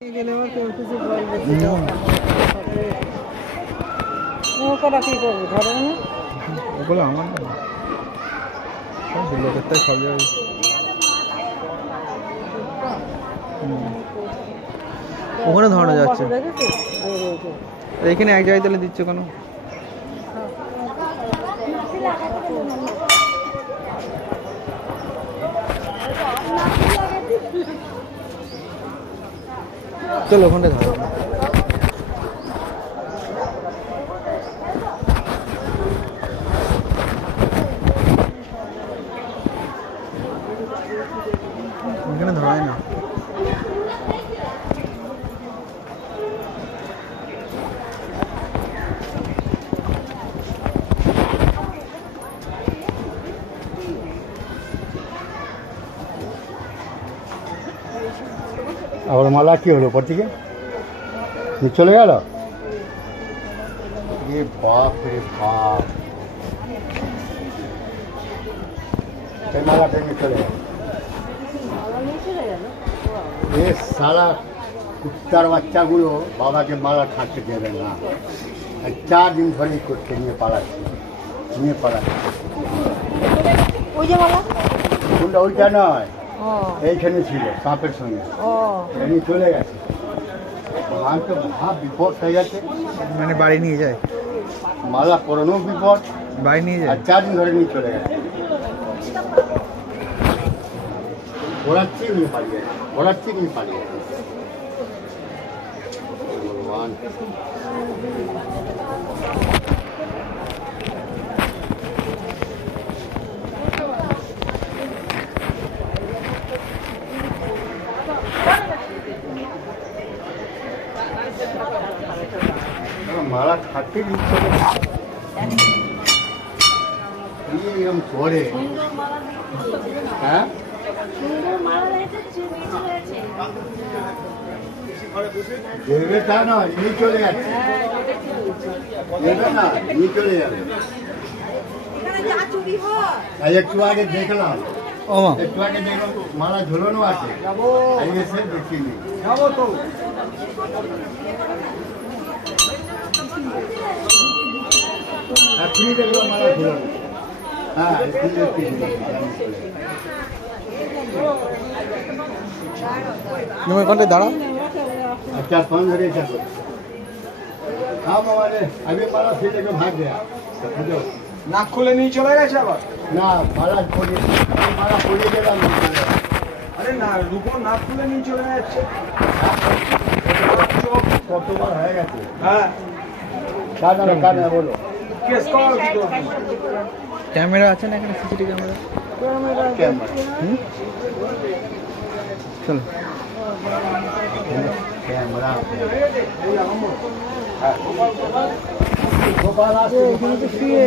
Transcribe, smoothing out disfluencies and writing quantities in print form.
গেলে আমার কেউ কিছু বলবে নৌকাটা কী করবে ধরে না ওগুলো আমার না সব লোকের তাই সব জায়গায় ওখানে ধরানো যাচ্ছে এখানে এক জায়গায় তাহলে দিচ্ছে কোনো চলো ওখানে ধরো এখানে ধরায় না আবার মালা কি হলো উপর থেকে চলে গেল রে বাপ রে বাপ এই মালাটা নিয়ে চলে গেল এ সারা কুত্তার বাচ্চাগুলো বাবাকে মালা খাটতে দেবে না 4 দিন ধরে করতে নিয়ে পালাচ্ছে ওই যে মালা ওইটা নয় এইখানে ছিল সাপের সঙ্গে এমনি চলে গেছে আমার তো মহা বিপদ হয়ে গেছে মানে বাড়ি নিয়ে যায় মালা পরানো বিপদ বাড়ি নিয়ে যায় আর 4 দিন ধরে নিয়ে চলে গেছে ঘোরাচ্ছি নিয়ে পালিয়ে ভগবান মালা খাটতে দিচ্ছে এরকম করে হ্যাঁ দেবে তা নয় নিয়ে চলে যাচ্ছে দেবে না নিয়ে চলে যাবে একটু আগে দেখলাম মালা ঝোলানো আছে এসে দেখিনি এখনই দেখলাম মালা ঝোলানো হ্যাঁ তুমি ওখানে দাঁড়াও अच्छा फोन धरे चलो हाँ बाबा ने अभी माला फिर लेकर भाग गया নাক খুলে নিয়ে চলে গেছে আবার ना माला खोली देगा আরে না রূপো নাক খুলে নিয়ে চলে যাচ্ছে কতবার হয়ে গেছে হ্যাঁ কানা বলো কেস কর ক্যামেরা আছে না এখানে সিসিটিভি ক্যামেরা চলো ক্যামেরা এখানে তো শুয়ে